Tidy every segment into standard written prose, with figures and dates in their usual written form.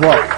Whoa.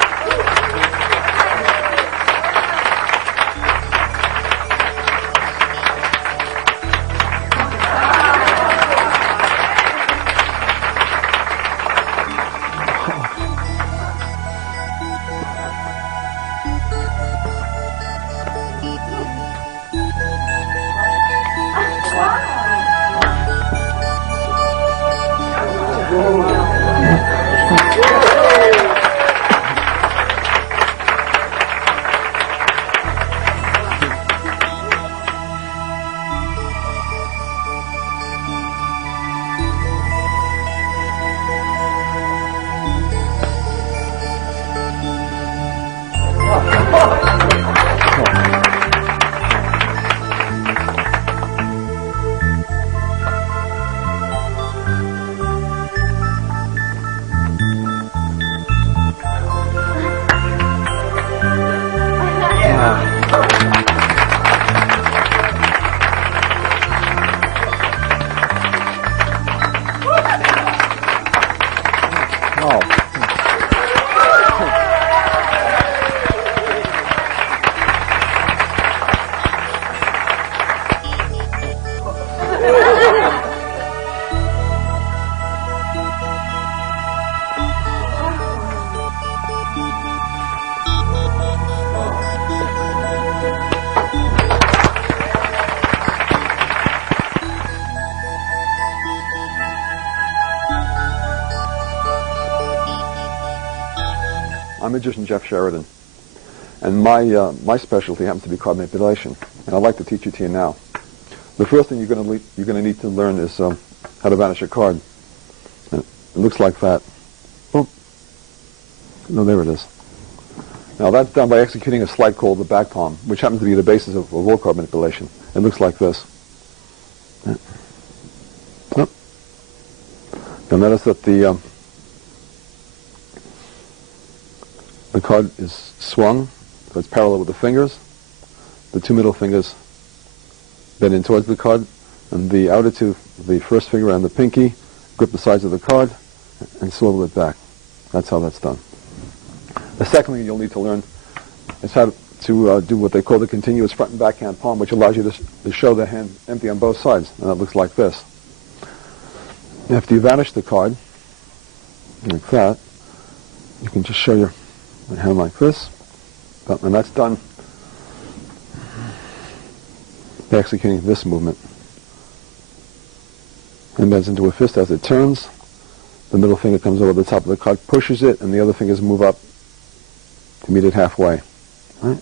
I'm magician Jeff Sheridan, and my specialty happens to be card manipulation, and I'd like to teach it to you now. The first thing you're going to need to learn is how to vanish a card. And it looks like that. Boom. No, there it is. Now that's done by executing a sleight called the back palm, which happens to be the basis of all card manipulation. It looks like this. Now notice that the card is swung, so it's parallel with the fingers. The two middle fingers bend in towards the card, and the outer two, the first finger and the pinky, grip the sides of the card and swivel it back. That's how that's done. The second thing you'll need to learn is how to do what they call the continuous front and backhand palm, which allows you to show the hand empty on both sides, and that looks like this. After you vanish the card, like that, you can just show your hand like this, and that's done by executing this movement. And bends into a fist as it turns. The middle finger comes over the top of the card, pushes it, and the other fingers move up to meet it halfway. Right?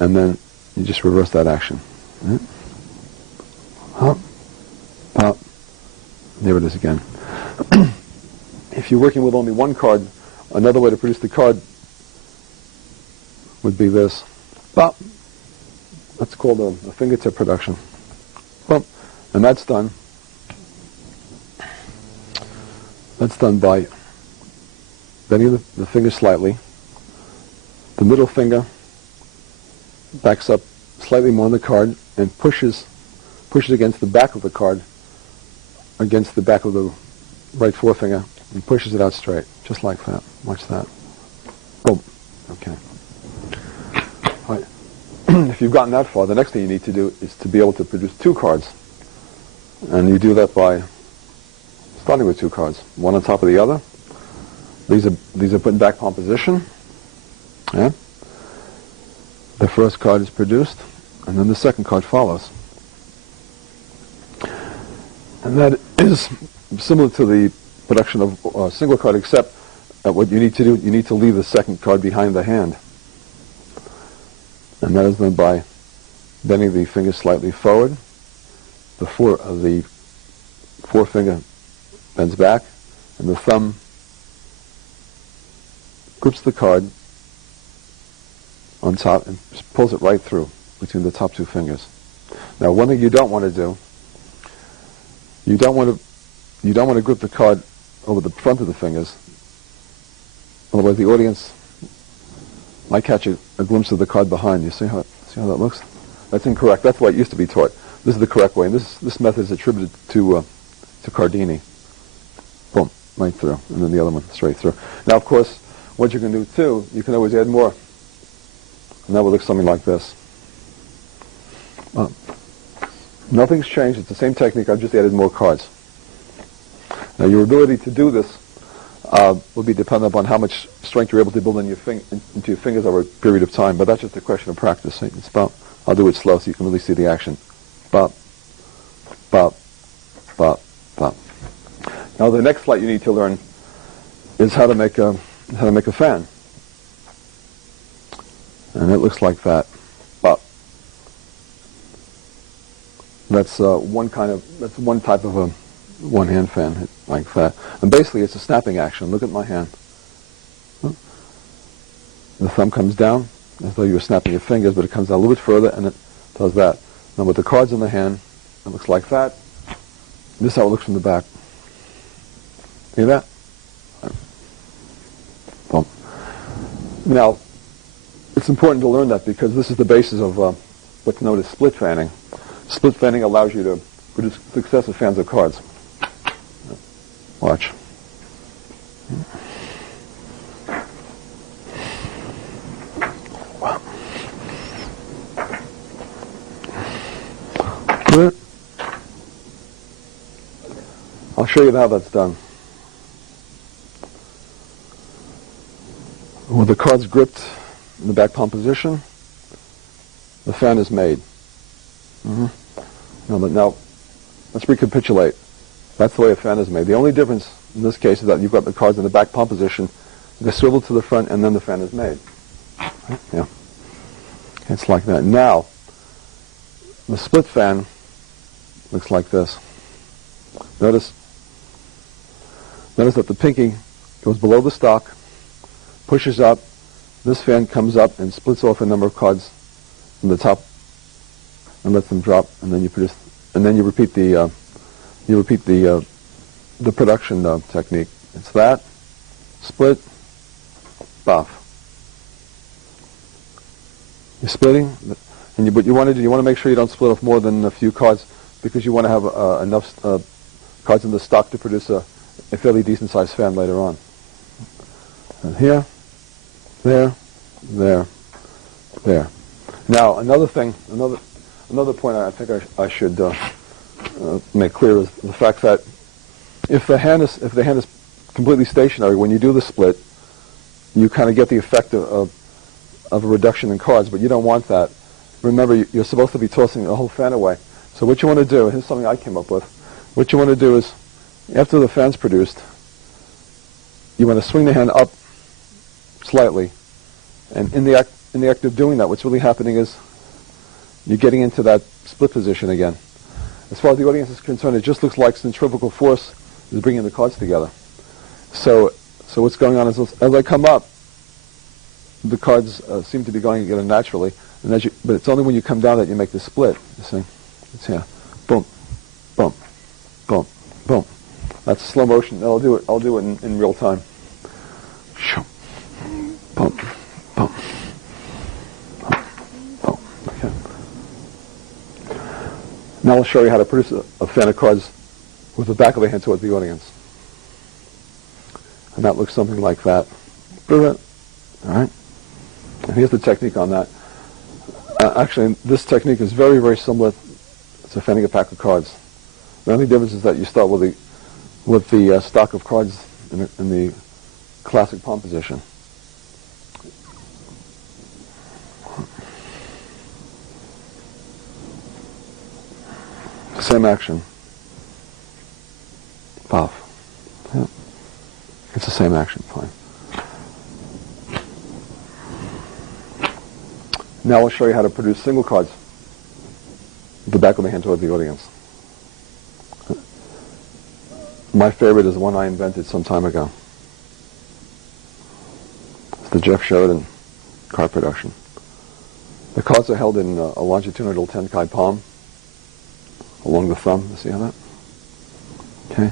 And then you just reverse that action. Right? Up, up. There it is again. If you're working with only one card, another way to produce the card would be this. Bop. That's called a fingertip production. Bop. And that's done. That's done by bending the finger slightly. The middle finger backs up slightly more on the card and pushes against the back of the card, against the back of the right forefinger, and pushes it out straight, just like that. Watch that. Boom. Okay. All right. If you've gotten that far, the next thing you need to do is to be able to produce two cards. And you do that by starting with two cards, one on top of the other. These are put in back palm position. Yeah. The first card is produced, and then the second card follows. And that is similar to the production of a single card, except what you need to do, you need to leave the second card behind the hand. And that is done by bending the finger slightly forward. The forefinger bends back, and the thumb grips the card on top and pulls it right through between the top two fingers. Now, one thing you don't want to do, you don't want to grip the card over the front of the fingers. Otherwise, the audience might catch a glimpse of the card behind you. See how that looks? That's incorrect. That's why it used to be taught. This is the correct way, and this method is attributed to Cardini. Boom, right through, and then the other one straight through. Now, of course, what you can do too, you can always add more. And that would look something like this. Nothing's changed. It's the same technique. I've just added more cards. Now, your ability to do this will be dependent upon how much strength you're able to build into your fingers over a period of time. But that's just a question of practice. It's about, I'll do it slow so you can really see the action. Bop, bop, bop, bop. Now, the next flight you need to learn is how to make a fan. And it looks like that. Bop. That's one type of a one-hand fan, like that. And basically, it's a snapping action. Look at my hand. The thumb comes down as though you were snapping your fingers, but it comes down a little bit further, and it does that. Now, with the cards in the hand, it looks like that. This is how it looks from the back. See that? Boom. Now, it's important to learn that because this is the basis of what's known as split fanning. Split fanning allows you to produce successive fans of cards. Watch. Wow. I'll show you how that's done. With the cards gripped in the back palm position, the fan is made. Now, let's recapitulate. That's the way a fan is made. The only difference in this case is that you've got the cards in the back palm position, they swivel to the front, and then the fan is made. Yeah. It's like that. Now, the split fan looks like this. Notice that the pinky goes below the stock, pushes up, this fan comes up and splits off a number of cards from the top and lets them drop, and then you produce, and then you repeat the production technique. It's that, split, boff. You're splitting, and what you want to make sure you don't split off more than a few cards because you want to have enough cards in the stock to produce a fairly decent sized fan later on. And here, there, there, there. Now, another point I think I should make clear is the fact that if the hand is completely stationary, when you do the split, you kind of get the effect of a reduction in cards, but you don't want that. Remember, you're supposed to be tossing the whole fan away. So what you want to do, here's something I came up with. What you want to do is, after the fan's produced, you want to swing the hand up slightly, and in the act of doing that, what's really happening is you're getting into that split position again. As far as the audience is concerned, it just looks like centrifugal force is bringing the cards together. So what's going on is, as I come up, the cards seem to be going together naturally, but it's only when you come down that you make the split. You see, it's here, boom, boom, boom, boom. That's slow motion. I'll do it in real time. Boom, boom, boom, boom. Okay. Now I'll show you how to produce a fan of cards with the back of the hand towards the audience. And that looks something like that. All right. And here's the technique on that. Actually, this technique is very, very similar to fanning a pack of cards. The only difference is that you start with the stock of cards in the classic palm position. Same action. Boff. Yeah. It's the same action. Fine. Now I'll show you how to produce single cards with the back of the hand toward the audience. My favorite is one I invented some time ago. It's the Jeff Sheridan card production. The cards are held in a longitudinal Tenkai palm along the thumb. You see how that? Okay.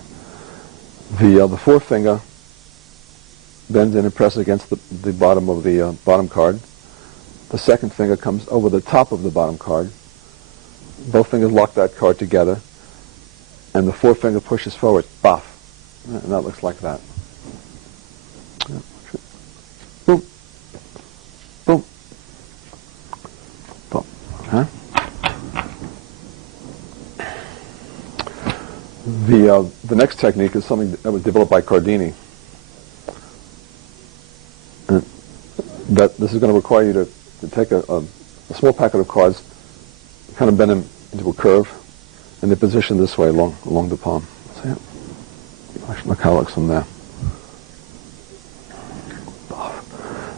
The forefinger bends in and presses against the bottom of the bottom card. The second finger comes over the top of the bottom card. Both fingers lock that card together, and the forefinger pushes forward. Boff. And that looks like that. next technique is something that was developed by Cardini. And that this is going to require you to take a small packet of cards, kind of bend them into a curve, and they position this way along the palm. See it? Actually, look how it looks from there.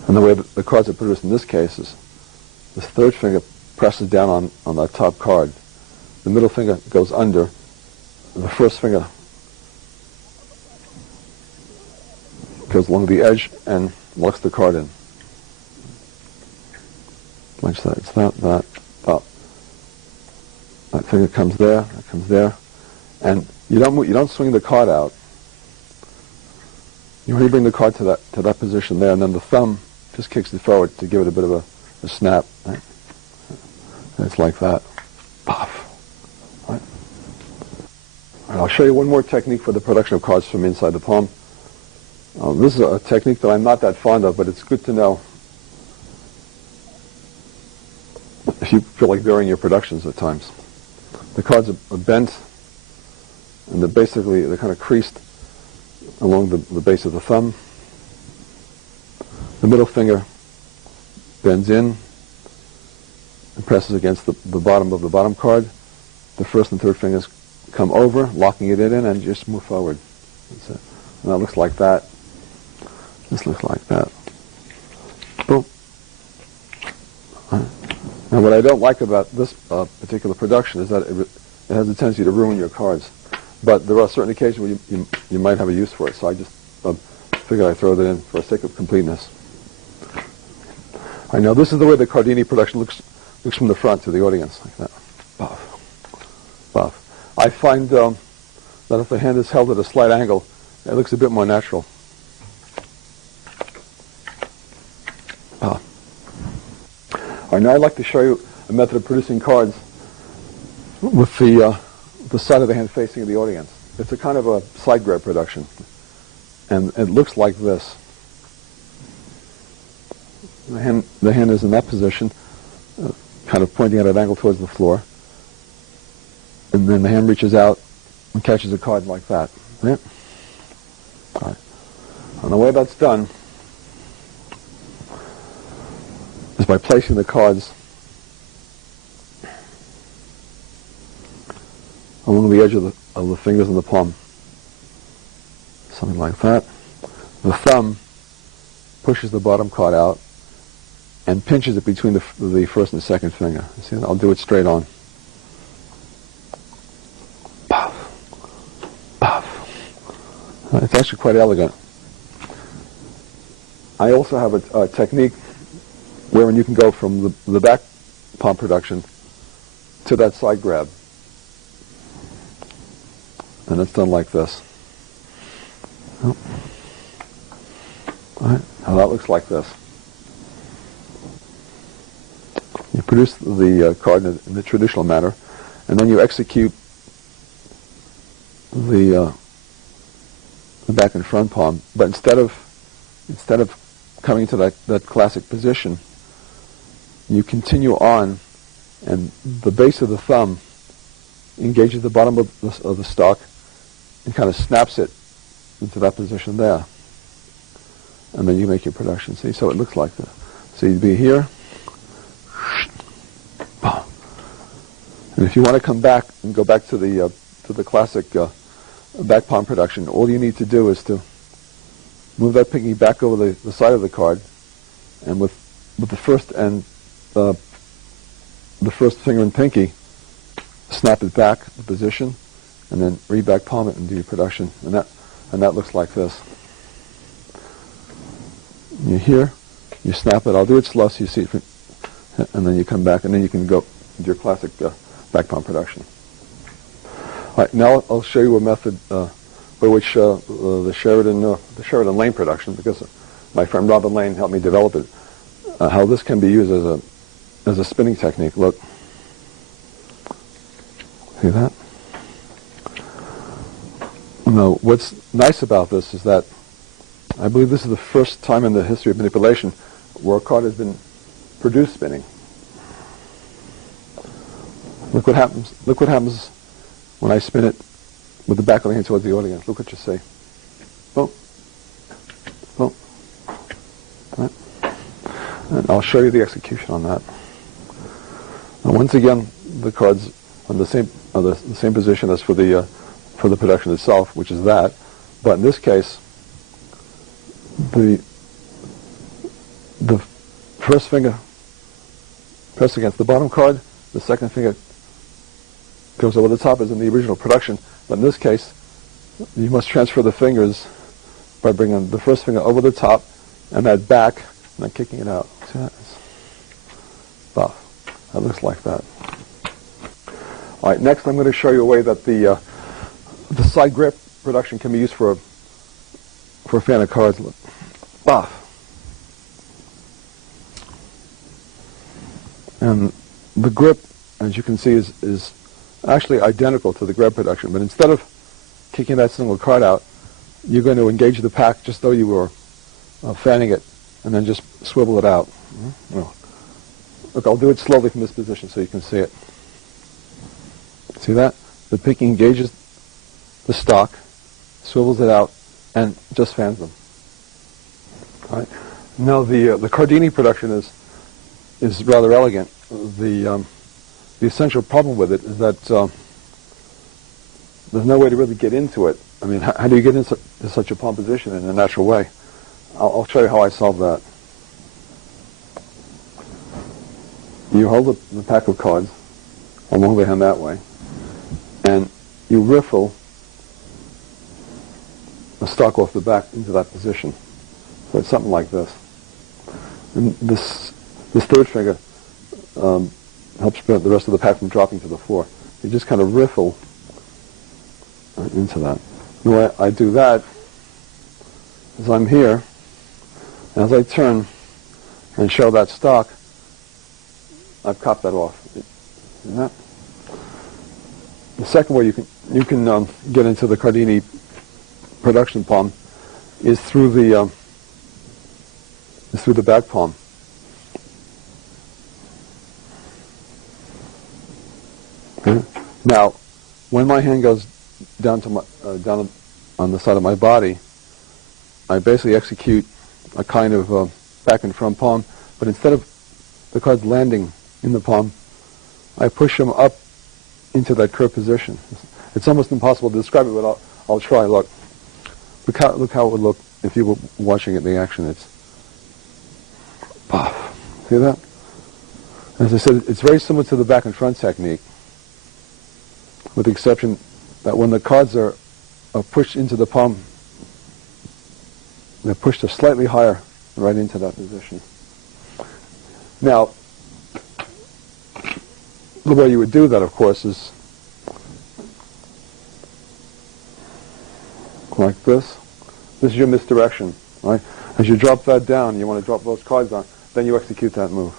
And the way the cards are produced in this case is this third finger presses down on that top card. The middle finger goes under. The first finger goes along the edge and locks the card in. Like that. It's that. That finger comes there. That comes there, and you don't swing the card out. You only bring the card to that position there, and then the thumb just kicks it forward to give it a bit of a snap. Right? And it's like that. Puff. Right? And I'll show you one more technique for the production of cards from inside the palm. This is a technique that I'm not that fond of, but it's good to know if you feel like varying your productions at times. The cards are bent, and they're kind of creased along the base of the thumb. The middle finger bends in and presses against the bottom of the bottom card. The first and third fingers come over, locking it in, and just move forward. That's it. And that looks like that. This looks like that. Boom. And what I don't like about this particular production is that it has a tendency to ruin your cards. But there are certain occasions where you might have a use for it, so I just figured I'd throw that in for the sake of completeness. I know this is the way the Cardini production looks from the front to the audience, like that. Buff. Buff. I find that if the hand is held at a slight angle, it looks a bit more natural. Buff. All right, now I'd like to show you a method of producing cards with the side of the hand facing the audience. It's a kind of a side grab production, and it looks like this. The hand is in that position, kind of pointing at an angle towards the floor, and then the hand reaches out and catches a card like that. Yeah? All right. And the way that's done is by placing the cards along the edge of the fingers in the palm. Something like that. The thumb pushes the bottom card out and pinches it between the first and second finger. See, I'll do it straight on. Puff. Puff. It's actually quite elegant. I also have a technique wherein you can go from the back palm production to that side grab. And it's done like this. Oh. All right. Now that looks like this. You produce the card in the traditional manner, and then you execute the back and front palm. But instead of coming to that classic position, you continue on, and the base of the thumb engages the bottom of the stalk and kind of snaps it into that position there. And then you make your production. See, so it looks like that. So you'd be here. And if you want to come back and go back to the classic back palm production, all you need to do is to move that pinky back over the side of the card, and with the first and the first finger and pinky, snap it back the position, and then re-back palm it and do your production. And that looks like this. You here, you snap it. I'll do it slow so you see it, and then you come back, and then you can go into your classic back palm production. All right, now I'll show you a method by which the Sheridan Lane production, because my friend Robin Lane helped me develop it, how this can be used as a spinning technique. Look, see that? Now, what's nice about this is that I believe this is the first time in the history of manipulation where a card has been produced spinning. Look what happens when I spin it with the back of the hand towards the audience. Look what you see. Boom. Boom. Right. And I'll show you the execution on that. And once again, the cards on the same position as for the production itself, which is that. But in this case, the first finger pressed against the bottom card, the second finger goes over the top as in the original production. But in this case, you must transfer the fingers by bringing the first finger over the top and that back and then kicking it out. See that? Stuff. That looks like that. All right, next I'm going to show you a way that the side grip production can be used for a fan of cards. Bah. And the grip, as you can see, is actually identical to the grab production, but instead of kicking that single card out, you're going to engage the pack just though you were fanning it, and then just swivel it out. Well, look, I'll do it slowly from this position so you can see it. See that? The pick engages the stock, swivels it out, and just fans them. All right. Now the Cardini production is rather elegant. The essential problem with it is that there's no way to really get into it. I mean, how do you get into such a palm position in a natural way? I'll show you how I solve that. You hold the pack of cards along the hand that way, and you riffle the stock off the back into that position. So it's something like this. And this third finger helps prevent the rest of the pack from dropping to the floor. You just kind of riffle into that. The way I do that is I'm here, and as I turn and show that stock, I've copped that off. See that? The second way you can get into the Cardini production palm is through the back palm. Okay. Now, when my hand goes down to down on the side of my body, I basically execute a kind of back and front palm, but instead of the cards landing in the palm, I push them up into that curved position. It's almost impossible to describe it, but I'll try. Look how it would look if you were watching it in the action. It's puff. See that? As I said, it's very similar to the back and front technique, with the exception that when the cards are pushed into the palm, they're pushed slightly higher right into that position. Now, the way you would do that, of course, is like this. This is your misdirection, right? As you drop that down, you want to drop those cards on, then you execute that move.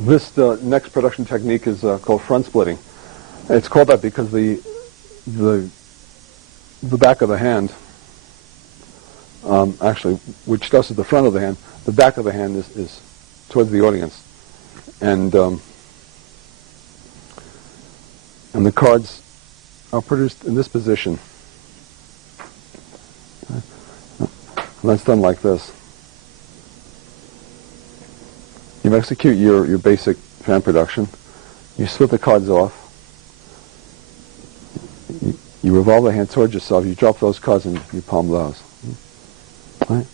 This next production technique is called front splitting. It's called that because the back of the hand, actually, which starts at the front of the hand, the back of the hand is towards the audience, and the cards are produced in this position. And that's done like this. You execute your basic fan production. You split the cards off. You revolve the hand towards yourself. You drop those cards and you palm those. Right?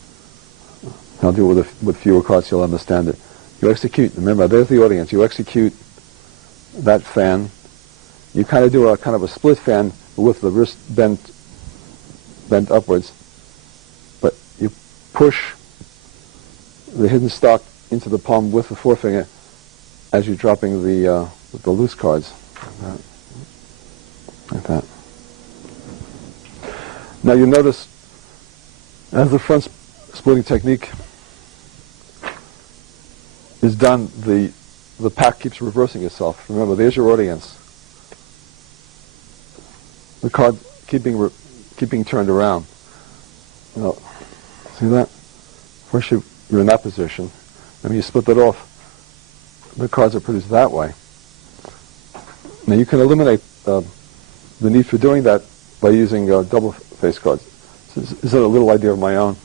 I'll do it with fewer cards. You'll understand it. You execute. Remember, there's the audience. You execute that fan. You kind of do a kind of a split fan with the wrist bent upwards, but you push the hidden stock into the palm with the forefinger as you're dropping the loose cards, like that. Now you notice, as the front splitting technique is done, the pack keeps reversing itself. Remember, there's your audience. The card keeping turned around. Now, see that? First you're in that position, and you split that off. The cards are produced that way. Now you can eliminate the need for doing that by using double-face cards. This is a little idea of my own.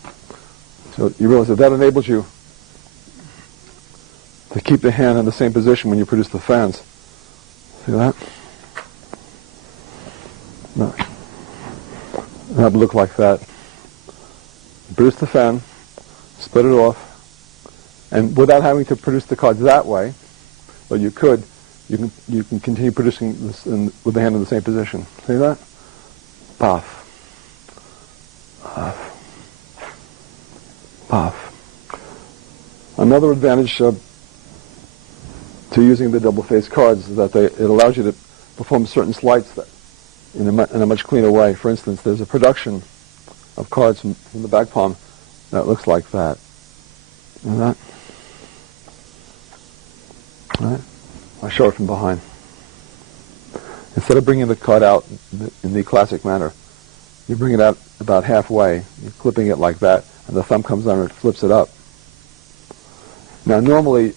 So you realize that enables you to keep the hand in the same position when you produce the fans. See that? No. That would look like that. Produce the fan, split it off, and without having to produce the cards that way, but you can continue producing this with the hand in the same position. See that? Puff. Puff. Puff. Another advantage to using the double-faced cards is that it allows you to perform certain sleights in a much cleaner way. For instance, there's a production of cards from the back palm that looks like that. See that? All right? I'll show it from behind. Instead of bringing the card out in the classic manner, you bring it out about halfway. You're clipping it like that, and the thumb comes down and flips it up. Now, normally,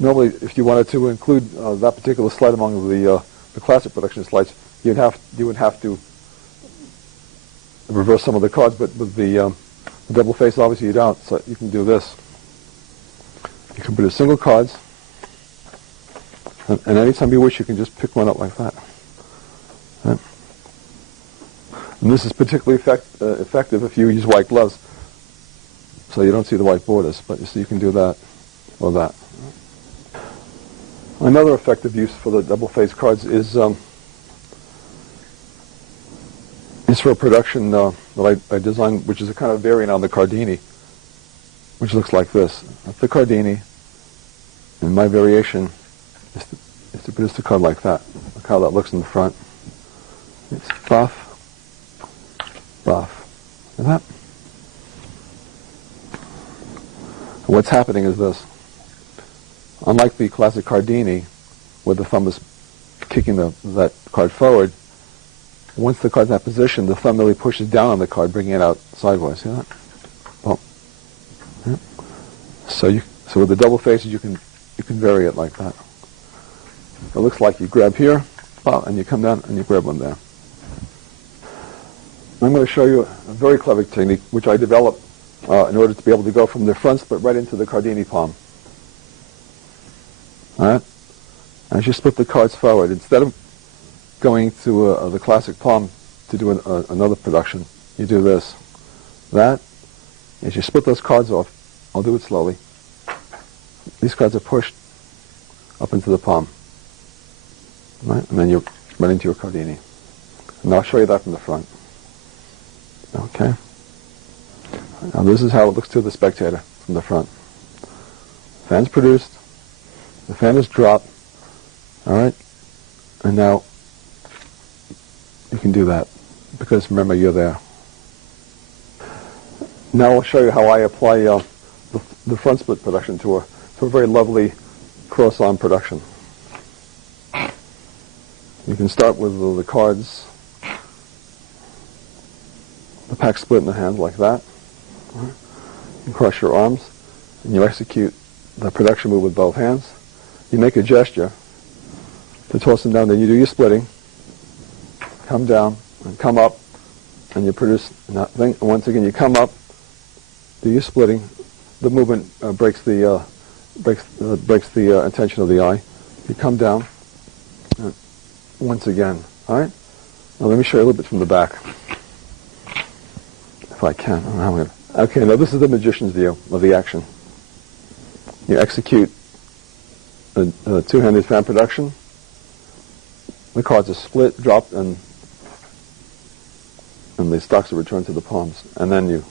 if you wanted to include that particular sleight among the classic production sleights, you would have to reverse some of the cards. But with the double face, obviously you don't. So you can do this. You can produce single cards, and anytime you wish, you can just pick one up like that. Right? And this is particularly effective if you use white gloves, so you don't see the white borders. But you see, you can do that or that. Another effective use for the double-faced cards is for a production that I designed, which is a kind of variant on the Cardini, which looks like this. That's the Cardini, and my variation is to produce the card like that. Look how that looks in the front. It's buff, buff. See that? And what's happening is this. Unlike the classic Cardini, where the thumb is kicking that card forward, once the card's in that position, the thumb really pushes down on the card, bringing it out sideways. See that? Boom. Yeah. So with the double faces, you can vary it like that. It looks like you grab here, and you come down and you grab one there. I'm going to show you a very clever technique, which I developed in order to be able to go from the front split right into the Cardini palm. All right? As you split the cards forward, instead of going to the classic palm to do another production, you do this. That, as you split those cards off, I'll do it slowly. These cards are pushed up into the palm. Right? And then you're right into your Cardini. And I'll show you that from the front. Okay? Now this is how it looks to the spectator from the front. Fan's produced. The fan is dropped. All right? And now you can do that because, remember, you're there. Now I'll show you how I apply the front split production to a very lovely cross-arm production. You can start with the cards, the pack split in the hand like that. Right. You cross your arms, and you execute the production move with both hands. You make a gesture to toss them down, then you do your splitting, come down, and come up, and you produce that thing. And once again, you come up, do your splitting. The movement breaks the intention of the eye. You come down, once again. All right? Now let me show you a little bit from the back, if I can. I don't know how I'm going to. Okay, now this is the magician's view of the action. You execute a two-handed fan production. The cards are split, dropped, and the stocks are returned to the palms. And then you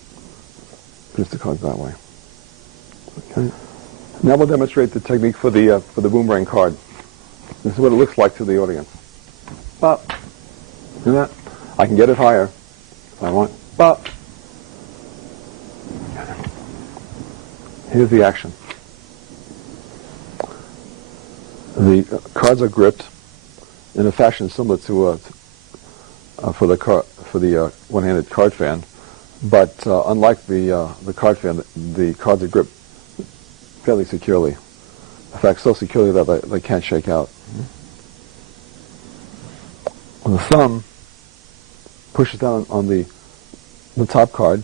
produce the cards that way. Okay. Now we'll demonstrate the technique for the boomerang card. This is what it looks like to the audience. Bop. See that? I can get it higher if I want. Bop. Here's the action. The cards are gripped in a fashion similar to for the one-handed card fan, but unlike the card fan, the cards are gripped fairly securely. In fact, so securely that they can't shake out. With the thumb, pushes down on the top card,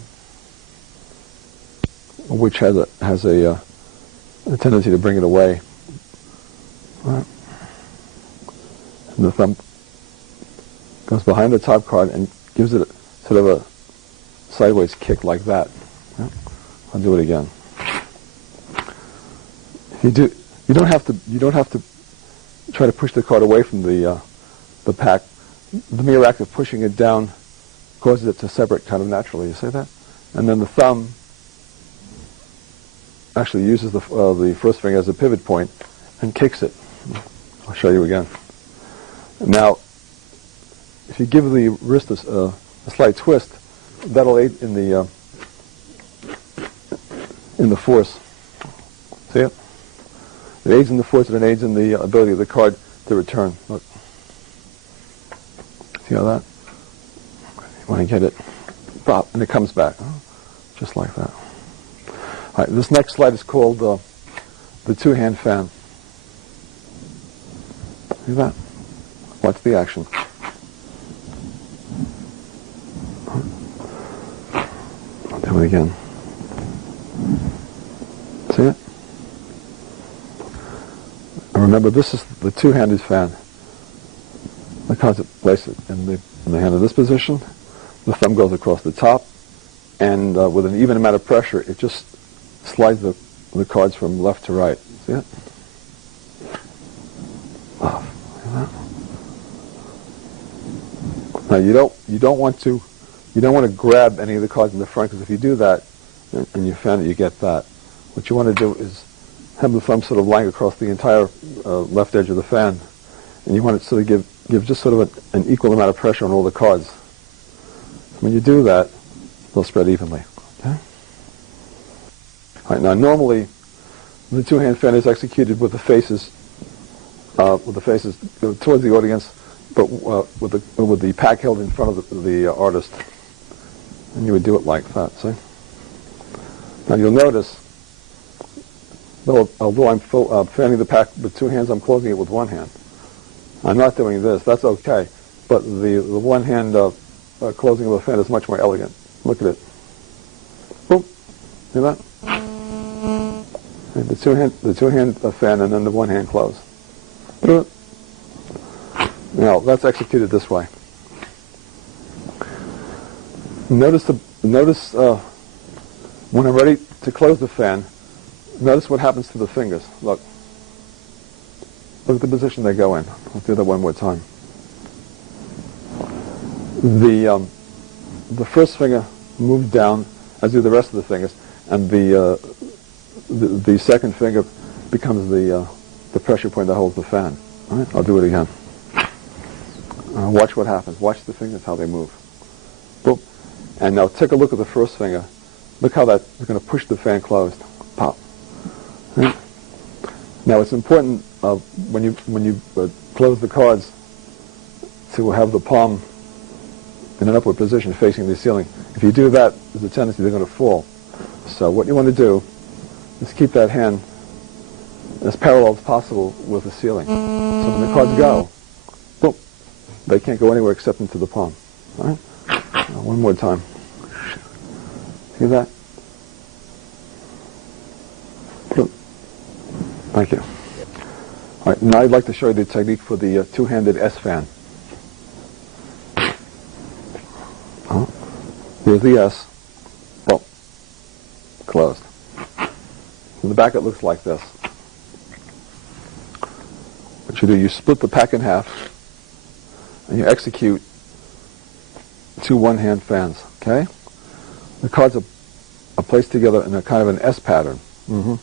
which has a tendency to bring it away. Right. And the thumb goes behind the top card and gives it sort of a sideways kick like that. Yeah. I'll do it again. You don't have to try to push the card away from the pack. The mere act of pushing it down causes it to separate kind of naturally. You see that? And then the thumb actually uses the first finger as a pivot point and kicks it. I'll show you again. Now, if you give the wrist a slight twist, that'll aid in the force. See it? It aids in the force and it aids in the ability of the card to return. Look. See how that? You want to get it, pop, and it comes back. Just like that. All right, this next slide is called the two-hand fan. See that? Watch the action. I'll do it again. See it? And remember, this is the two-handed fan. The concept, place it in the hand in this position. The thumb goes across the top, and with an even amount of pressure, it just slides the cards from left to right. See it? Off. See that? Now you don't want to grab any of the cards in the front, because if you do that and you fan it, you get that. What you want to do is have the thumb sort of lying across the entire left edge of the fan, and you want it sort of give just sort of an equal amount of pressure on all the cards. When you do that, they'll spread evenly. Okay? All right, now normally the two-hand fan is executed with the faces towards the audience, but with the pack held in front of the artist, and you would do it like that. See? Now you'll notice, although I'm fanning the pack with two hands, I'm closing it with one hand. I'm not doing this. That's okay, but the one hand closing of the fan is much more elegant. Look at it. Boom. See that? And the two hand fan, and then the one hand close. Now that's executed this way. Notice when I'm ready to close the fan, notice what happens to the fingers. Look at the position they go in. I'll do that one more time. The first finger moves down, as do the rest of the fingers, and the second finger becomes the pressure point that holds the fan. All right? I'll do it again. Watch what happens. Watch the fingers, how they move. Boom. And now take a look at the first finger. Look how that's going to push the fan closed. Pop. Right? Now it's important when you close the cards to have the palm in an upward position facing the ceiling. If you do that, there's a tendency they're going to fall. So what you want to do is keep that hand as parallel as possible with the ceiling. So when the cards go, boom, they can't go anywhere except into the palm. All right? Now, one more time. See that? Boom. Thank you. All right, now I'd like to show you the technique for the two-handed S fan. Here's the S. Boom. Closed. In the back it looks like this. What you do, you split the pack in half, and you execute two one-hand fans, okay? The cards are placed together in a kind of an S pattern. And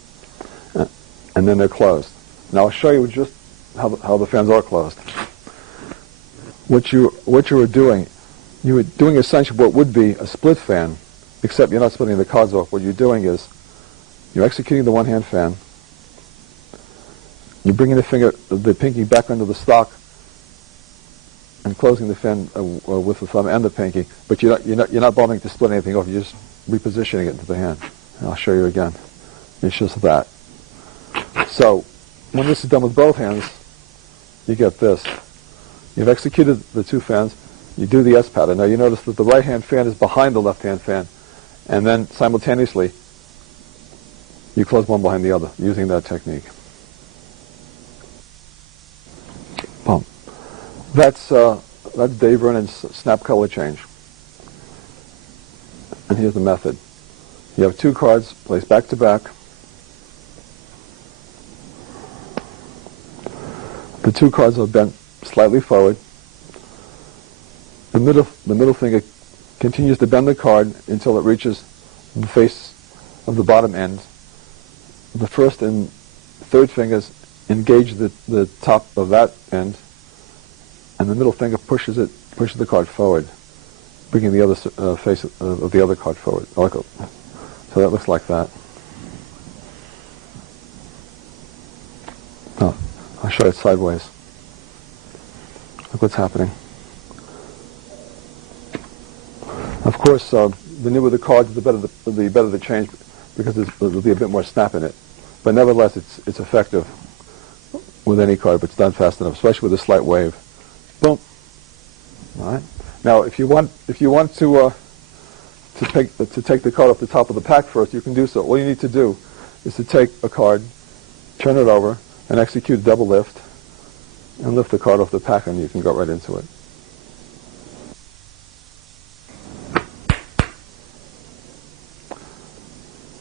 then they're closed. Now I'll show you just how the fans are closed. What you were doing essentially what would be a split fan, except you're not splitting the cards off. What you're doing is you're executing the one-hand fan. You're bringing the pinky back under the stock and closing the fan with the thumb and the pinky, but you're not bothering to split anything off. You're just repositioning it into the hand. And I'll show you again. It's just that. So when this is done with both hands, you get this. You've executed the two fans. you do the S pattern. Now you notice that the right-hand fan is behind the left-hand fan, and then simultaneously you close one behind the other using that technique. Boom. That's Dave Vernon's snap color change. And here's the method. You have 2 cards placed back to back. The 2 cards are bent slightly forward. The middle finger continues to bend the card until it reaches the face of the bottom end. The first and third fingers engage the top of that end, and the middle finger pushes the card forward, bringing the other face of the other card forward. So that looks like that. Oh, I'll show it sideways. Look what's happening. Of course, the newer the cards, the better the change, because there'll be a bit more snap in it. But nevertheless, it's effective with any card if it's done fast enough, especially with a slight wave. Boom. All right. Now, if you want to take the card off the top of the pack first, you can do so. All you need to do is to take a card, turn it over, and execute a double lift, and lift the card off the pack, and you can go right into it.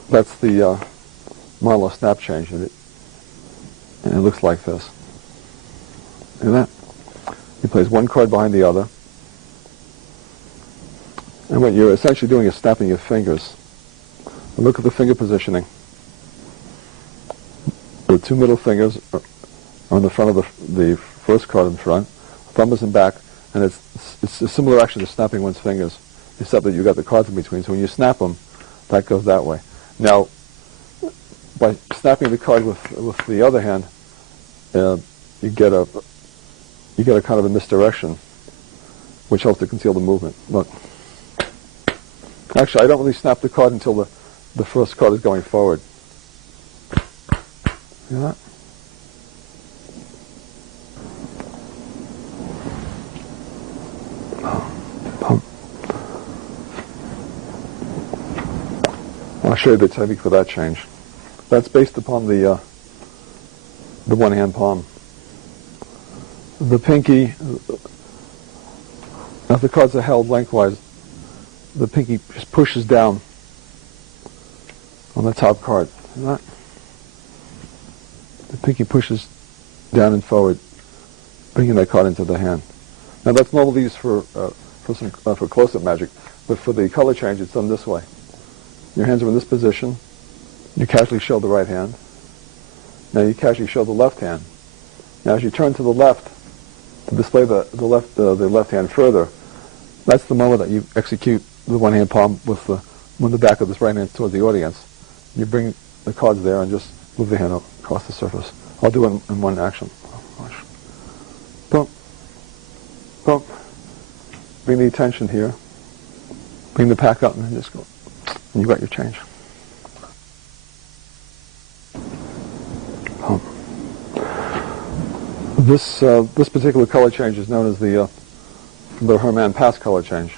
That's the Marlowe snap change, and it looks like this. See that? He plays one card behind the other, and what you're essentially doing is snapping your fingers. And look at the finger positioning. The 2 middle fingers are on the front of the first card in front, thumb is in back, and it's a similar action to snapping one's fingers, except that you've got the cards in between. So when you snap them, that goes that way. Now, by snapping the card with the other hand, you get a kind of a misdirection, which helps to conceal the movement. Look. Actually, I don't really snap the card until the first card is going forward. See that? I'll show you the technique for that change. That's based upon the one-hand palm. The pinky, if the cards are held lengthwise, the pinky just pushes down on the top card. See that? The pinky pushes down and forward, bringing that card into the hand. Now that's normally used for close-up magic, but for the color change, it's done this way. Your hands are in this position. You casually show the right hand. Now you casually show the left hand. Now as you turn to the left to display the left hand further, that's the moment that you execute the one-hand palm with the back of this right hand towards the audience. You bring the cards there and just move the hand across the surface. I'll do it in one action. Watch. Boom. Boom. Bring the attention here. Bring the pack up and then just go. And you got your change. This particular color change is known as the Herman Pass color change.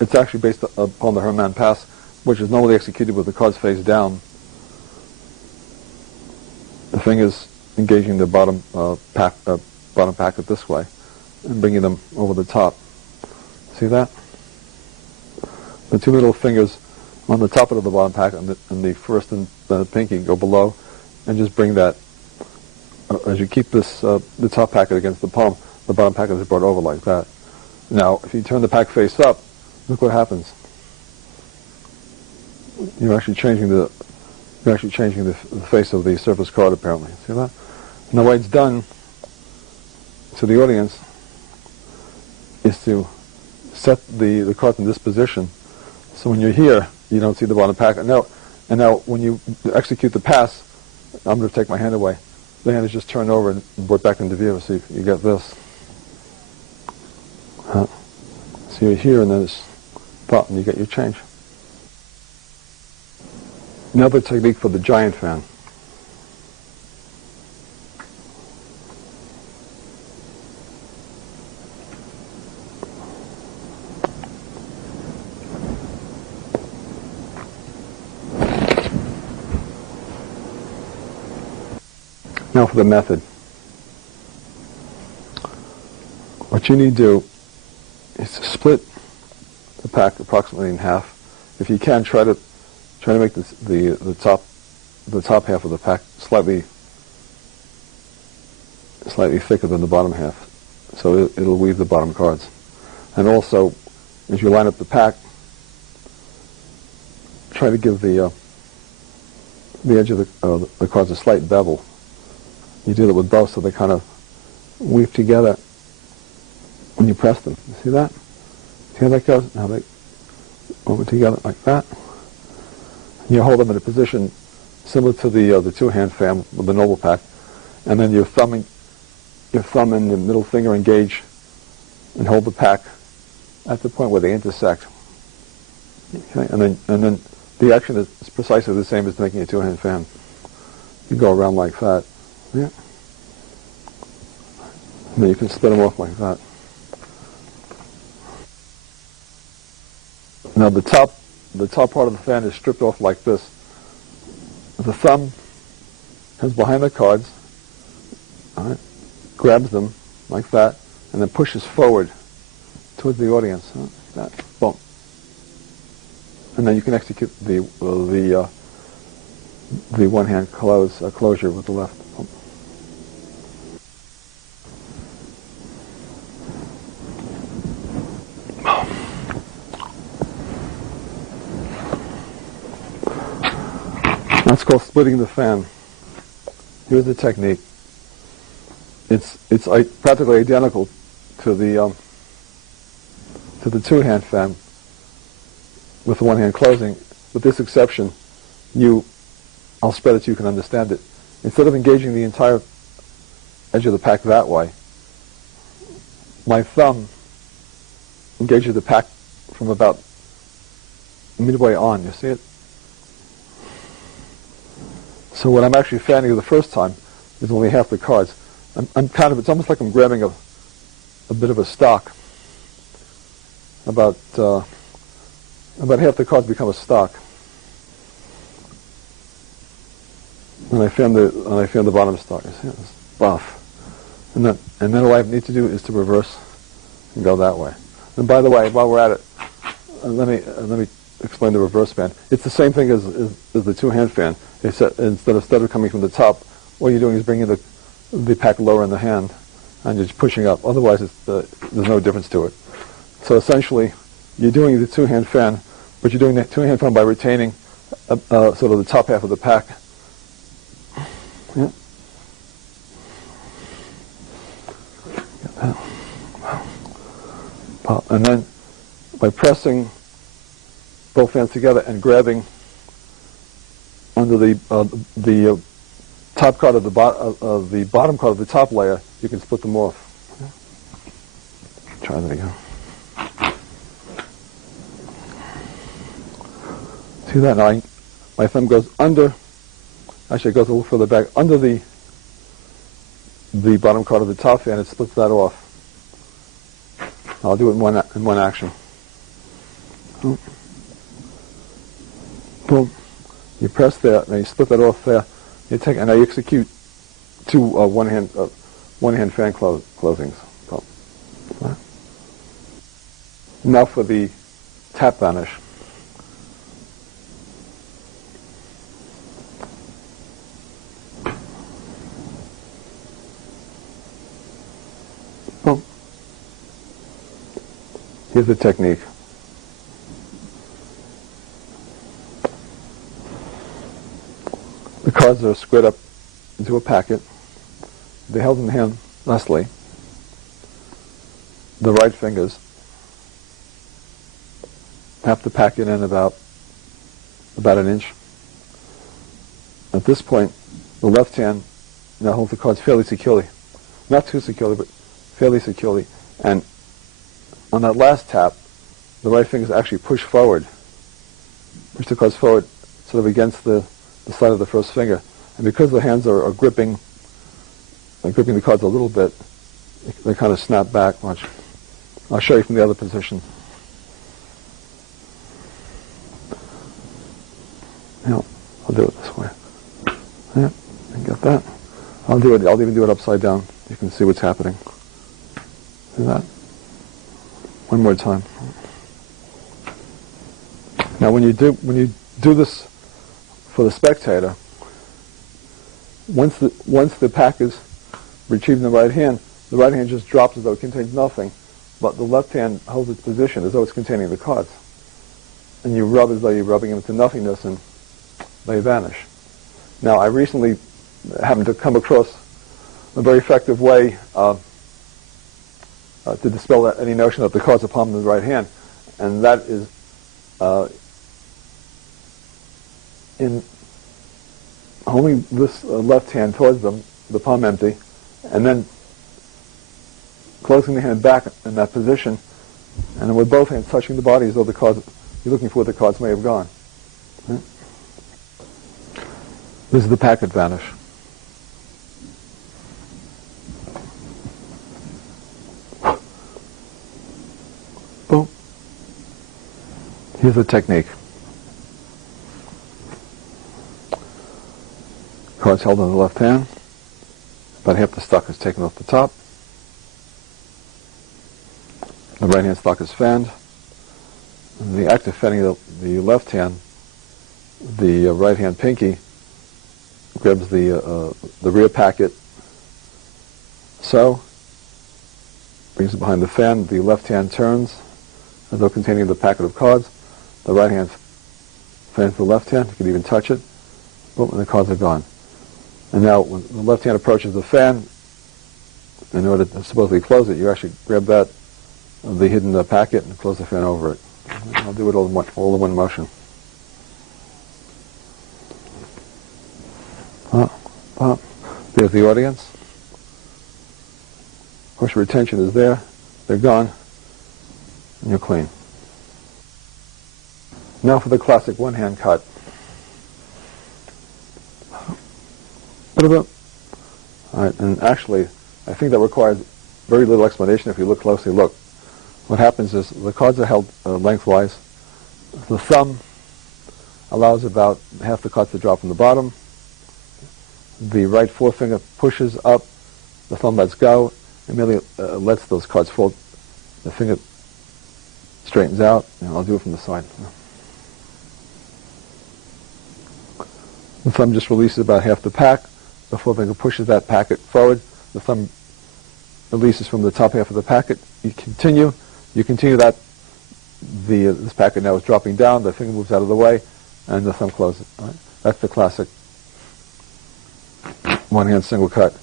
It's actually based upon the Herman Pass, which is normally executed with the cards face down. The fingers engaging the bottom packet this way, and bringing them over the top. See that? The 2 middle fingers on the top of the bottom packet and the first and the pinky go below, and just bring that, as you keep this the top packet against the palm, the bottom packet is brought over like that. Now, if you turn the pack face up, look what happens. You're actually changing the face of the surface card, apparently. See that? And the way it's done to the audience is to set the card in this position. So when you're here, you don't see the bottom packet. And now when you execute the pass, I'm going to take my hand away. The hand is just turned over and brought back into view. So you get this. So you're here, and then it's pop, and you get your change. Another technique for the giant fan. Now for the method. What you need to do is to split the pack approximately in half. If you can, try to make the top half of the pack slightly thicker than the bottom half, so it'll weave the bottom cards. And also, as you line up the pack, try to give the edge of the cards a slight bevel. You do that with both, so they kind of weave together when you press them. You see that? See how that goes? Now they over together like that. You hold them in a position similar to the two-hand fan with the Noble pack, and then your thumb and the middle finger engage and hold the pack at the point where they intersect. Okay, and then the action is precisely the same as making a two-hand fan. You go around like that. Yeah. And then you can split them off like that. Now the top part of the fan is stripped off like this. The thumb comes behind the cards, all right, grabs them like that, and then pushes forward towards the audience. Like that. Boom. And then you can execute the one-hand closure with the left. Boom. That's called splitting the fan. Here's the technique. It's practically identical to the two-hand fan with the one-hand closing. With this exception, I'll spread it so you can understand it. Instead of engaging the entire edge of the pack that way, my thumb engages the pack from about midway on. You see it? So when I'm actually fanning you the first time, there's only half the cards. It's almost like I'm grabbing a bit of a stock. About half the cards become a stock. And I fan the bottom stock. You see, it's buff. And then all I need to do is to reverse and go that way. And by the way, while we're at it, let me explain the reverse fan. It's the same thing as the two-hand fan. Instead of coming from the top, what you're doing is bringing the pack lower in the hand, and you're just pushing up. Otherwise, there's no difference to it. So essentially, you're doing the two-hand fan, but you're doing that two-hand fan by retaining sort of the top half of the pack. Yeah. And then by pressing both hands together and grabbing under the top card of the bottom card of the top layer, you can split them off. Try that again. See that? Now my thumb goes under. Actually, it goes a little further back under the bottom card of the top fan. It splits that off. I'll do it in one action. Boom. You press there, and you split that off there. And now you execute two one-hand fan closings. Boom. Right. Now for the tap vanish. Boom. Here's the technique. The cards are squared up into a packet. They're held in the hand thusly. The right fingers tap the packet in about an inch. At this point, the left hand now holds the cards fairly securely. Not too securely, but fairly securely. And on that last tap, the right fingers actually push forward. Push the cards forward sort of against the side of the first finger. And because the hands are gripping the cards a little bit, they kind of snap back. Watch. I'll show you from the other position. Yeah, I'll do it this way. Yeah, you got that? I'll even do it upside down. You can see what's happening. See that? One more time. Now when you do this for the spectator, once the pack is retrieved in the right hand just drops as though it contains nothing, but the left hand holds its position as though it's containing the cards. And you rub as though you're rubbing them into nothingness, and they vanish. Now, I recently happened to come across a very effective way to dispel any notion that the cards are palmed in the right hand, and that is in holding this left hand towards them, the palm empty, and then closing the hand back in that position, and then with both hands touching the body as though the cards, you're looking for where the cards may have gone. Right? This is the packet vanish. Boom. Here's the technique. Cards held in the left hand. About half the stock is taken off the top. The right hand stock is fanned. In the act of fanning the left hand, the right hand pinky grabs the rear packet, so brings it behind the fan. The left hand turns as though containing the packet of cards. The right hand fans the left hand. You can even touch it. Boom, and the cards are gone. And now when the left hand approaches the fan, in order to supposedly close it, you actually grab the hidden packet and close the fan over it. I'll do it all in one motion. There's the audience. Of course, your retention is there. They're gone. And you're clean. Now for the classic one-hand cut. All right, and actually, I think that requires very little explanation if you look closely. Look, what happens is the cards are held lengthwise. The thumb allows about half the cards to drop from the bottom. The right forefinger pushes up. The thumb lets go. And merely lets those cards fall. The finger straightens out. And I'll do it from the side. The thumb just releases about half the pack. The forefinger pushes that packet forward. The thumb releases from the top half of the packet. You continue that. This packet now is dropping down. The finger moves out of the way, and the thumb closes. All right? That's the classic one-hand single cut.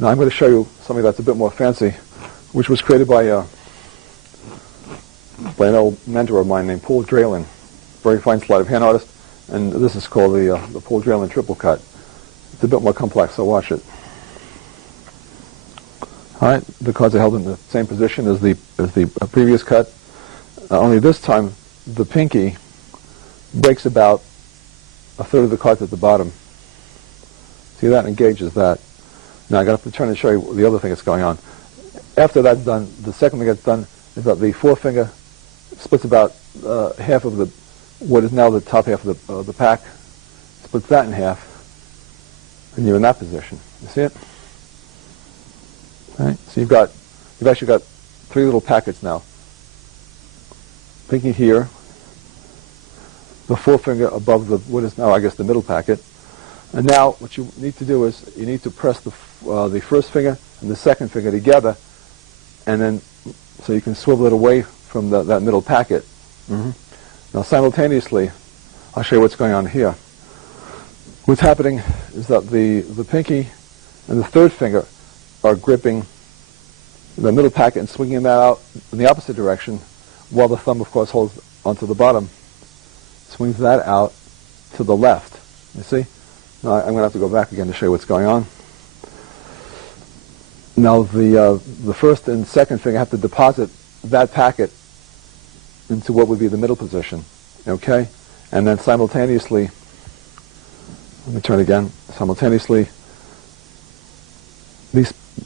Now I'm going to show you something that's a bit more fancy, which was created by an old mentor of mine named Paul Draylen, very fine sleight of hand artist, and this is called the Paul Draylen triple cut. It's a bit more complex, so watch it. All right, the cards are held in the same position as the previous cut. Only this time, the pinky breaks about a third of the cards at the bottom. See that? Engages that. Now I got to turn and show you the other thing that's going on. After that's done, the second thing that's done is that the forefinger splits about half of what is now the top half of the pack, splits that in half, and you're in that position. You see it? All right. So you've actually got three little packets now. Pinky here, the forefinger above what is now, I guess, the middle packet. And now what you need to do is you need to press the first finger and the second finger together, and then so you can swivel it away from that middle packet. Mm-hmm. Now simultaneously, I'll show you what's going on here. What's happening is that the pinky and the third finger are gripping the middle packet and swinging that out in the opposite direction, while the thumb, of course, holds onto the bottom, swings that out to the left. You see? Now I'm going to have to go back again to show you what's going on. Now the first and second finger have to deposit that packet into what would be the middle position. Okay? And then simultaneously, let me turn again, simultaneously,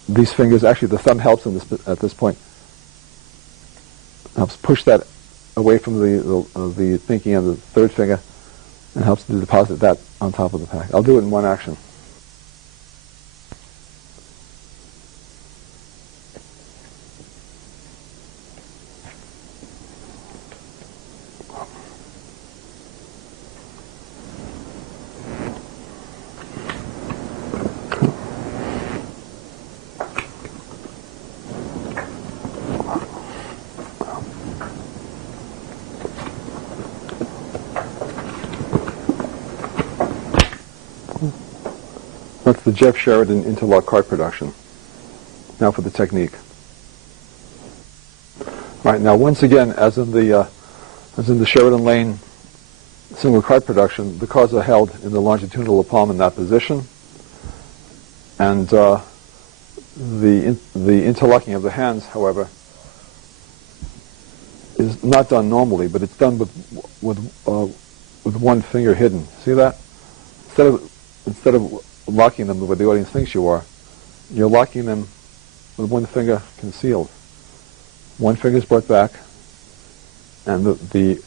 these fingers, actually the thumb helps at this point, helps push that away from the pinky and the third finger, and helps to deposit that on top of the pack. I'll do it in one action. That's the Jeff Sheridan interlock card production. Now for the technique. All right, now once again, as in the Sheridan Lane single card production, the cards are held in the longitudinal palm in that position, and the interlocking of the hands, however, is not done normally, but it's done with one finger hidden. See that? Instead of locking them the way the audience thinks you are, you're locking them with one finger concealed. One finger is brought back, and the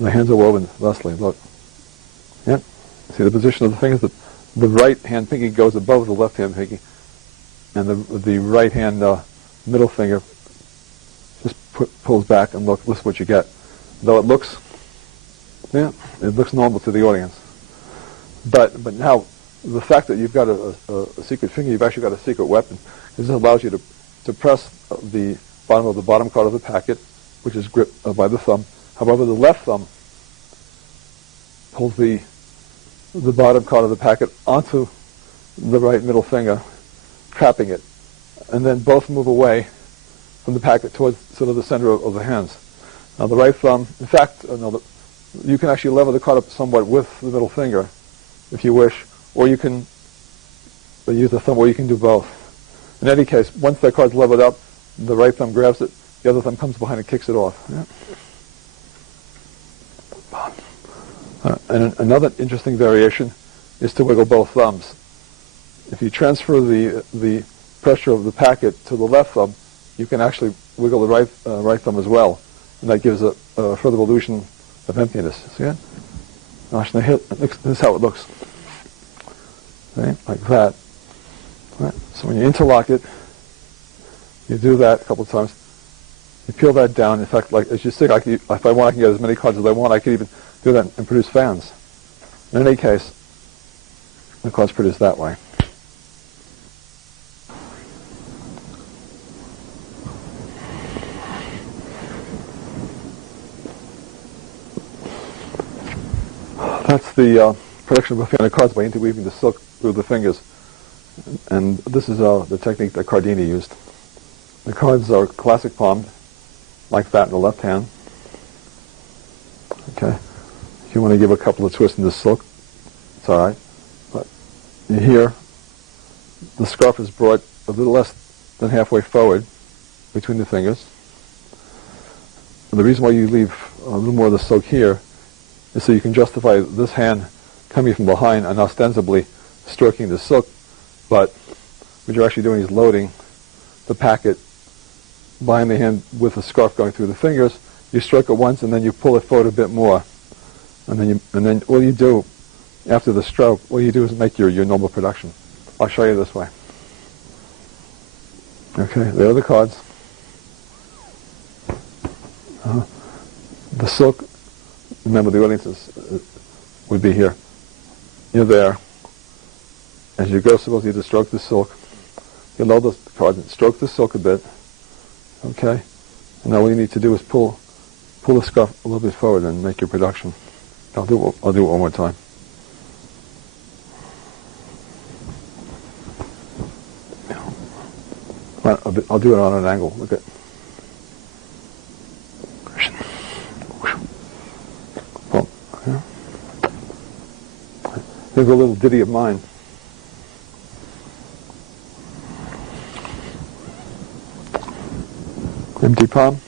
hands are woven thusly. Look. Yeah? See the position of the fingers? The right hand pinky goes above the left hand pinky, and the right hand middle finger just pulls back, and look, this is what you get. Though it looks normal to the audience. But now, the fact that you've got a secret finger, you've actually got a secret weapon. This allows you to press the bottom card of the packet, which is gripped by the thumb. However, the left thumb pulls the bottom card of the packet onto the right middle finger, trapping it, and then both move away from the packet towards sort of the center of the hands. Now the right thumb, in fact, you can actually lever the card up somewhat with the middle finger, if you wish, or you can use the thumb, or you can do both. In any case, once that card's levered up, the right thumb grabs it, the other thumb comes behind and kicks it off. Yeah. And another interesting variation is to wiggle both thumbs. If you transfer the pressure of the packet to the left thumb, you can actually wiggle the right thumb as well, and that gives a further illusion of emptiness. See it? This is how it looks. Right? Like that. Right? So when you interlock it, you do that a couple of times. You peel that down. In fact, like as you see, if I want, I can get as many cards as I want. I could even do that and produce fans. In any case, the cards produced that way. That's the production of Buffet cards by interweaving the silk through the fingers. And this is the technique that Cardini used. The cards are classic palmed, like that in the left hand. Okay. If you want to give a couple of twists in the silk, it's all right. But here, the scarf is brought a little less than halfway forward between the fingers. And the reason why you leave a little more of the silk here is so you can justify this hand coming from behind and ostensibly stroking the silk, but what you're actually doing is loading the packet behind the hand with the scarf going through the fingers. You stroke it once and then you pull it forward a bit more, and then all you do after the stroke, all you do is make your normal production. I'll show you this way. Okay, there are the cards. The silk. Remember, the audience would be here. You're there. As you go, suppose you just stroke the silk. You load the card and stroke the silk a bit. Okay? And now what you need to do is pull the scarf a little bit forward and make your production. I'll do it one more time. I'll do it on an angle. Look at. Here's a little ditty of mine. Empty palm.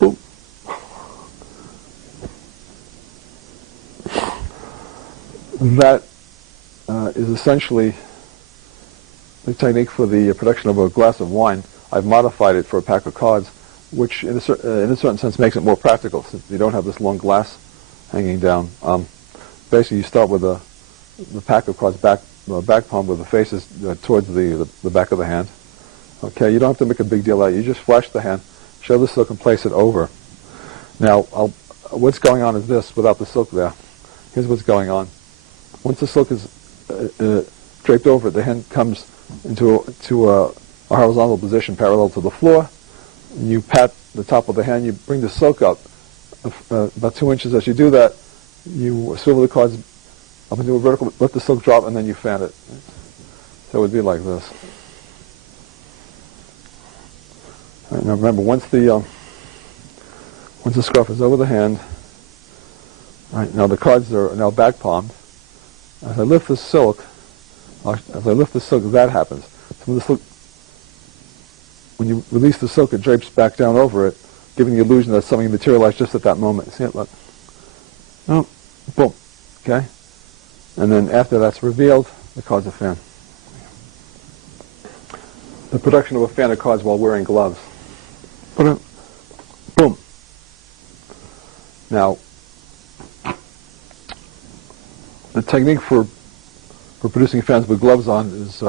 Boom. That is essentially the technique for the production of a glass of wine. I've modified it for a pack of cards, which in a certain sense makes it more practical, since you don't have this long glass hanging down. Basically, you start with the pack of cards back palm with the faces towards the back of the hand. Okay, you don't have to make a big deal out of it. You just flash the hand, show the silk, and place it over. Now, what's going on is this, without the silk there. Here's what's going on. Once the silk is draped over it, the hand comes into a horizontal position parallel to the floor. You pat the top of the hand, you bring the silk up about 2 inches. As you do that, you swivel the cards up into a vertical, let the silk drop, and then you fan it. So it would be like this. All right, now remember, once the scarf is over the hand, all right, now the cards are now back palmed. As I lift the silk, that happens. So when you release the silk, it drapes back down over it, giving the illusion that something materialized just at that moment. See it? Look. Oh, boom. Okay? And then after that's revealed, the cards are fanned. The production of a fan of cards while wearing gloves. Boom. Now, the technique for producing fans with gloves on is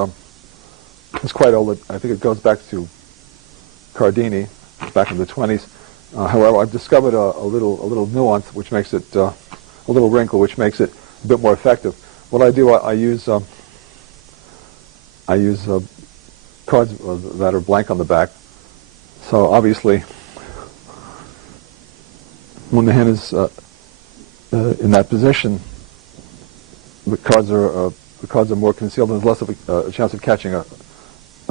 quite old. I think it goes back to Cardini, back in the 20s. However, I've discovered a little nuance, which makes it a little wrinkle, which makes it a bit more effective. What I do, I use cards that are blank on the back. So obviously, when the hand is in that position, the cards are more concealed, and there's less of a chance of catching a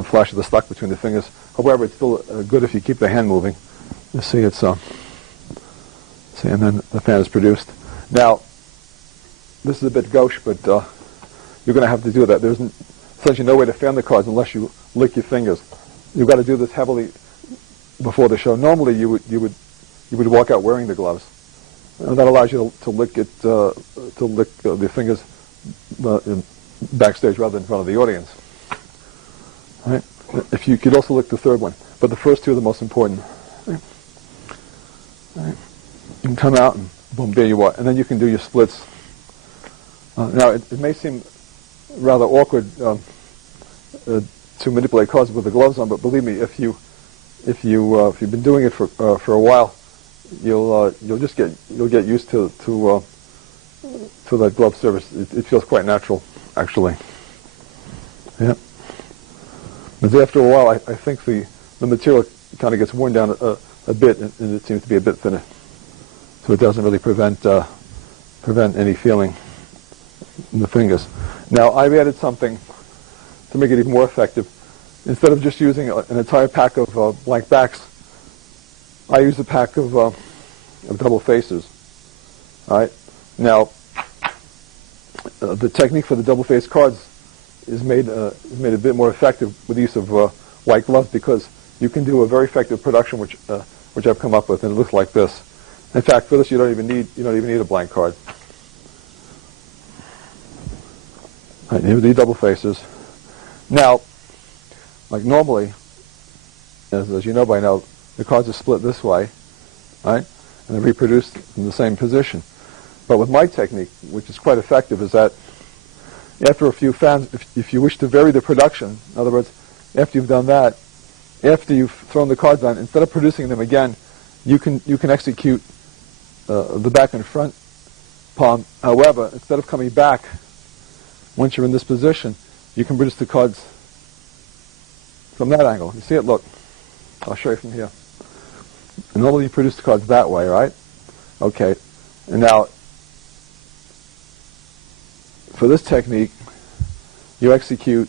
flash of the stock between the fingers. However, it's still good if you keep the hand moving. You see, and then the fan is produced. Now, this is a bit gauche, but you're going to have to do that. There's essentially no way to fan the cards unless you lick your fingers. You've got to do this heavily before the show. Normally, you would walk out wearing the gloves. That allows you to lick the fingers backstage rather than in front of the audience. All right? If you could also lick the third one, but the first two are the most important. All right? You can come out and boom, there you are, and then you can do your splits. Now, it may seem rather awkward to manipulate cards with the gloves on, but believe me, if you've been doing it for a while, you'll get used to that glove service. It feels quite natural, actually. Yeah. But after a while, I think the material kind of gets worn down a bit, and it seems to be a bit thinner, so it doesn't really prevent any feeling in the fingers. Now, I've added something to make it even more effective. Instead of just using an entire pack of blank backs, I use a pack of double faces. All right. Now, the technique for the double face cards is made a bit more effective with the use of white gloves, because you can do a very effective production, which I've come up with, and it looks like this. In fact, for this, you don't even need a blank card. All right, here are the double faces. Now, like normally, as you know by now, the cards are split this way, right, and they're reproduced in the same position. But with my technique, which is quite effective, is that after a few fans, if you wish to vary the production, in other words, after you've done that, after you've thrown the cards on, instead of producing them again, you can execute the back and front palm. However, instead of coming back, once you're in this position, you can produce the cards from that angle. You see it? Look. I'll show you from here. And normally you produce the cards that way, right? Okay. And now, for this technique, you execute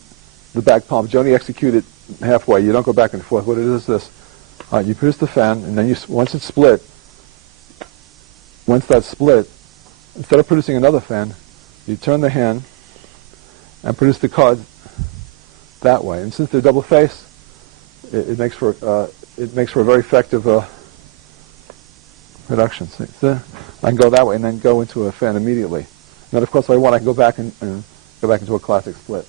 the back palm. You only execute it halfway. You don't go back and forth. What it is this. You produce the fan, and then once that's split, instead of producing another fan, you turn the hand and produce the cards that way. And since they're double face, it makes for a very effective production. So I can go that way and then go into a fan immediately. And then, of course, if I want, I can go back and go back into a classic split.